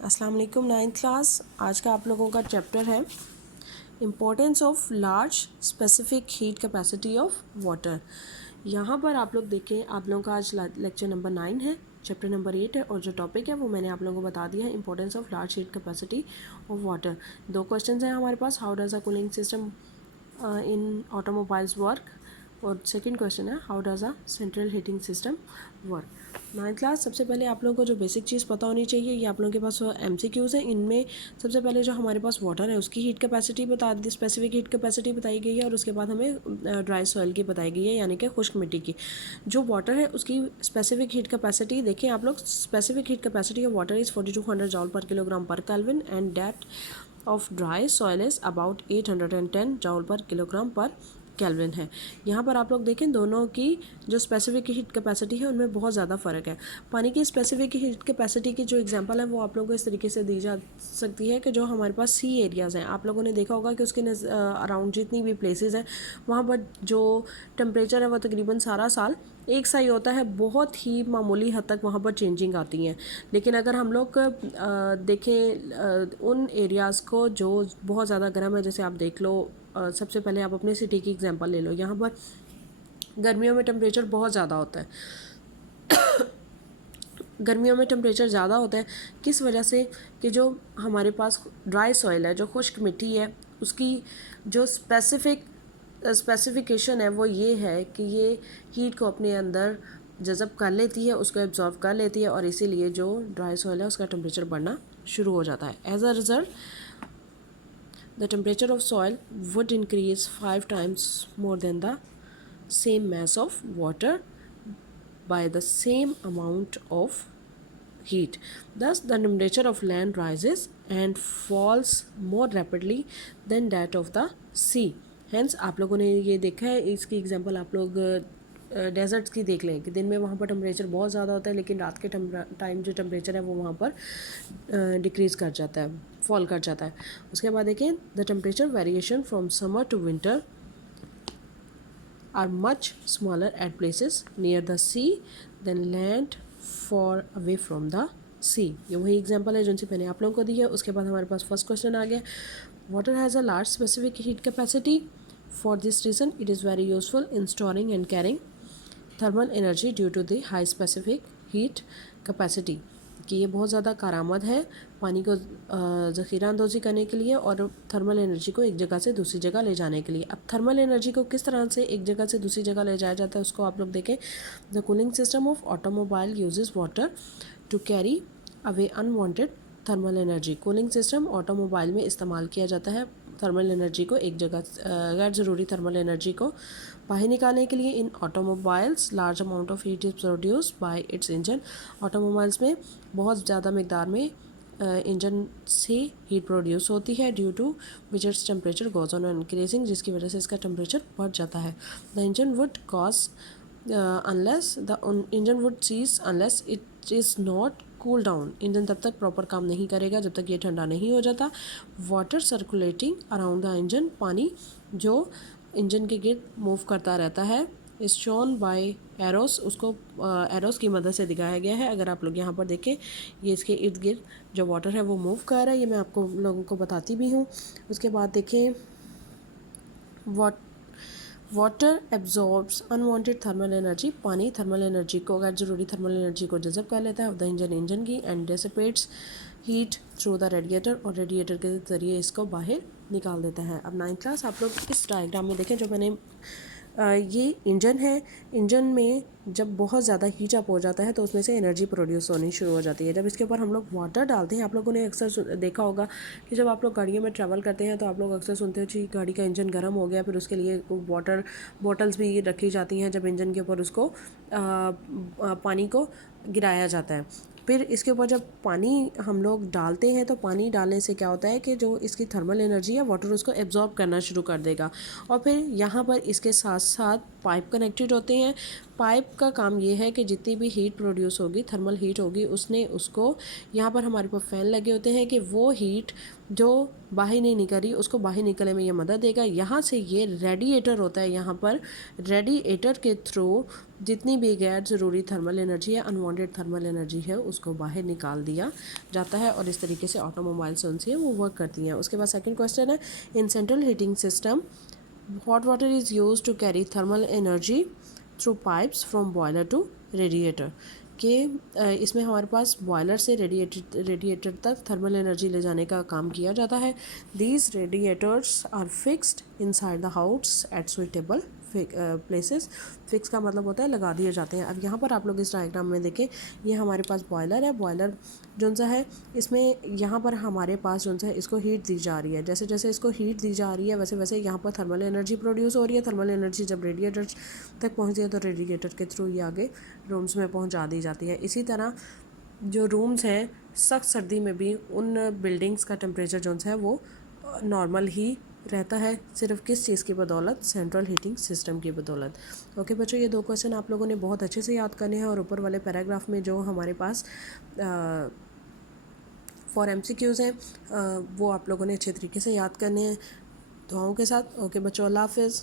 अस्सलाम वालेकुम। 9th class आज का आप लोगों का चैप्टर है importance of large specific heat capacity of water. यहाँ पर आप लोग देखें, आप लोगों का आज लेक्चर नंबर 9 है, चैप्टर नंबर 8 है और जो टॉपिक है वो मैंने आप लोगों को बता दिया है, importance of large heat capacity of water. 2 question हैं हमारे पास, how does a cooling system in automobiles work, और सेकंड क्वेश्चन है how does a central heating system work. 9th class सबसे पहले आप लोगों को जो बेसिक चीज़ पता होनी चाहिए, ये आप लोगों के पास MCQs है। इनमें सबसे पहले जो हमारे पास वाटर है उसकी हीट कैपेसिटी बता दी, स्पेसिफिक हीट कैपेसिटी बताई गई है, और उसके बाद हमें ड्राई सॉइल की बताई गई है, यानी कि खुश्क मिट्टी की। जो वाटर है उसकी स्पेसिफिक हीट कैपेसिटी देखें आप लोग, specific heat capacity of water is 4200 joule per kilogram per kelvin and that of dry soil is about 810 joule per kilogram per kelvin है। यहाँ पर आप लोग देखें दोनों की जो स्पेसिफिक हीट कैपेसिटी है उनमें बहुत ज़्यादा फ़र्क है। पानी की स्पेसिफिक हीट कैपेसिटी की जो एग्जांपल है वो आप लोगों को इस तरीके से दी जा सकती है कि जो हमारे पास सी एरियाज़ हैं, आप लोगों ने देखा होगा कि उसके अराउंड जितनी भी प्लेसेस हैं वहाँ पर जो टेम्परेचर है वो तकरीबन सारा साल एक सा ही होता है, बहुत ही मामूली हद तक वहाँ पर चेंजिंग आती हैं। लेकिन अगर हम लोग देखें उन एरियाज़ को जो बहुत ज़्यादा गर्म है, जैसे आप देख लो, सबसे पहले आप अपने सिटी की एग्जांपल ले लो। यहाँ पर गर्मियों में टेम्परेचर बहुत ज़्यादा होता है। गर्मियों में टेम्परेचर ज़्यादा होता है किस वजह से कि जो हमारे पास ड्राई सॉइल है, जो खुश्क मिट्टी है, उसकी जो स्पेसिफिकेशन है वो ये है कि ये हीट को अपने अंदर जज़ब कर लेती है, उसको एब्जॉर्व कर लेती है, और इसीलिए जो ड्राई सॉइल है उसका टेम्परेचर बढ़ना शुरू हो जाता है। As a result the temperature of soil would increase 5 times more than the same mass of water by the same amount of heat. Thus, the temperature of land rises and falls more rapidly than that of the sea. Hence, आप लोगों ने ये देखा है, इसकी example आप लोग desserts की देख लें कि दिन में वहाँ पर टेम्परेचर बहुत ज़्यादा होता है, लेकिन रात के टाइम जो टेम्परेचर है वो वहाँ पर डिक्रीज़ कर जाता है, फॉल कर जाता है। उसके बाद देखें, the temperature variation from summer to winter are much smaller at places near the sea than land far away from the sea. ये वही एग्जाम्पल है जिनसे मैंने आप लोगों को दी है। उसके बाद हमारे पास फर्स्ट क्वेश्चन आ गया, water has a large specific heat capacity, for this reason it is very useful in storing and carrying thermal energy due to the high specific heat capacity, कि ये बहुत ज़्यादा कारआमद है पानी को ज़ख़ीरा अंदोज़ी करने के लिए और थर्मल एनर्जी को एक जगह से दूसरी जगह ले जाने के लिए। अब थर्मल एनर्जी को किस तरह से एक जगह से दूसरी जगह ले जाया जाता है उसको आप लोग देखें। The cooling system of automobile uses water to carry away unwanted thermal energy. Cooling system automobile में इस्तेमाल किया जाता है थर्मल एनर्जी को एक जगह गैर ज़रूरी थर्मल एनर्जी को बाहर निकालने के लिए। इन automobiles large amount of heat is produce by it's engine. Automobiles में बहुत ज़्यादा मकदार में इंजन से हीट प्रोड्यूस होती है, due to which its temperature goes on increasing, जिसकी वजह से इसका टेम्परेचर बढ़ जाता है। The engine would cause unless the engine would cease unless it is not cool down. Engine तब तक प्रॉपर काम नहीं करेगा जब तक ये ठंडा नहीं हो जाता। Water circulating around the engine, पानी जो इंजन के गिर्द मूव करता रहता है, इज़ शोन बाय एरोस, उसको एरोस की मदद से दिखाया गया है। अगर आप लोग यहाँ पर देखें, ये इसके इर्द गिर्द जो वाटर है वो मूव कर रहा है, ये मैं आपको लोगों को बताती भी हूँ। उसके बाद देखें, water absorbs unwanted thermal energy, पानी थर्मल एनर्जी को, गैर ज़रूरी थर्मल एनर्जी को जज़ब कर लेता है द इंजन की, and dissipates heat through the radiator, और रेडिएटर के ज़रिए इसको बाहर निकाल देता है। अब 9th क्लास आप लोग इस डायग्राम में देखें जो मैंने ये इंजन है। इंजन में जब बहुत ज़्यादा हीट अप हो जाता है तो उसमें से एनर्जी प्रोड्यूस होनी शुरू हो जाती है। जब इसके ऊपर हम लोग वाटर डालते हैं, आप लोगों ने अक्सर देखा होगा कि जब आप लोग गाड़ियों में ट्रैवल करते हैं तो आप लोग अक्सर सुनते हो कि गाड़ी का इंजन गर्म हो गया, फिर उसके लिए वाटर बॉटल्स भी रखी जाती हैं जब इंजन के ऊपर उसको पानी को गिराया जाता है। फिर इसके ऊपर जब पानी हम लोग डालते हैं तो पानी डालने से क्या होता है कि जो इसकी थर्मल एनर्जी है वाटर उसको एब्जॉर्ब करना शुरू कर देगा, और फिर यहाँ पर इसके साथ साथ पाइप कनेक्टेड होते हैं। पाइप का काम ये है कि जितनी भी हीट प्रोड्यूस होगी, थर्मल हीट होगी, उसने उसको यहाँ पर हमारे पास फ़ैन लगे होते हैं कि वो हीट जो बाहर नहीं निकल रही उसको बाहर निकलने में ये मदद देगा। यहाँ से ये रेडिएटर होता है, यहाँ पर रेडिएटर के थ्रू जितनी भी गैर ज़रूरी थर्मल एनर्जी या अनवांटेड थर्मल एनर्जी है उसको बाहर निकाल दिया जाता है और इस तरीके से ऑटोमोबाइल्स उनसे वो वर्क करती हैं। उसके बाद सेकंड क्वेश्चन है, in central heating system hot water is use to carry thermal energy through pipes from boiler to radiator. कि इसमें हमारे पास बॉयलर से रेडिएटर तक थर्मल एनर्जी ले जाने का काम किया जाता है। These radiators are fixed inside the house at suitable places. Fix का मतलब होता है लगा दिए जाते हैं। अब यहाँ पर आप लोग इस डायग्राम में देखें, ये हमारे पास बॉयलर है। बॉयलर जो सा है इसमें यहाँ पर हमारे पास जो है इसको हीट दी जा रही है। जैसे जैसे इसको हीट दी जा रही है वैसे वैसे यहाँ पर थर्मल एनर्जी प्रोड्यूस हो रही है। थर्मल एनर्जी जब रेडिएटर तक पहुँचती है तो रेडिएटर के थ्रू ये आगे रूम्स में पहुँचा दी जाती है। इसी तरह जो रूम्स हैं सख्त सर्दी में भी उन बिल्डिंग्स का टेम्परेचर जो है वो नॉर्मल ही रहता है, सिर्फ किस चीज़ की बदौलत, सेंट्रल हीटिंग सिस्टम की बदौलत। ओके बच्चों, ये 2 क्वेश्चन आप लोगों ने बहुत अच्छे से याद करने हैं और ऊपर वाले पैराग्राफ में जो हमारे पास फॉर MCQs हैं वो आप लोगों ने अच्छे तरीके से याद करने हैं दुआओं के साथ। ओके बच्चों, अल्लाह हाफिज़।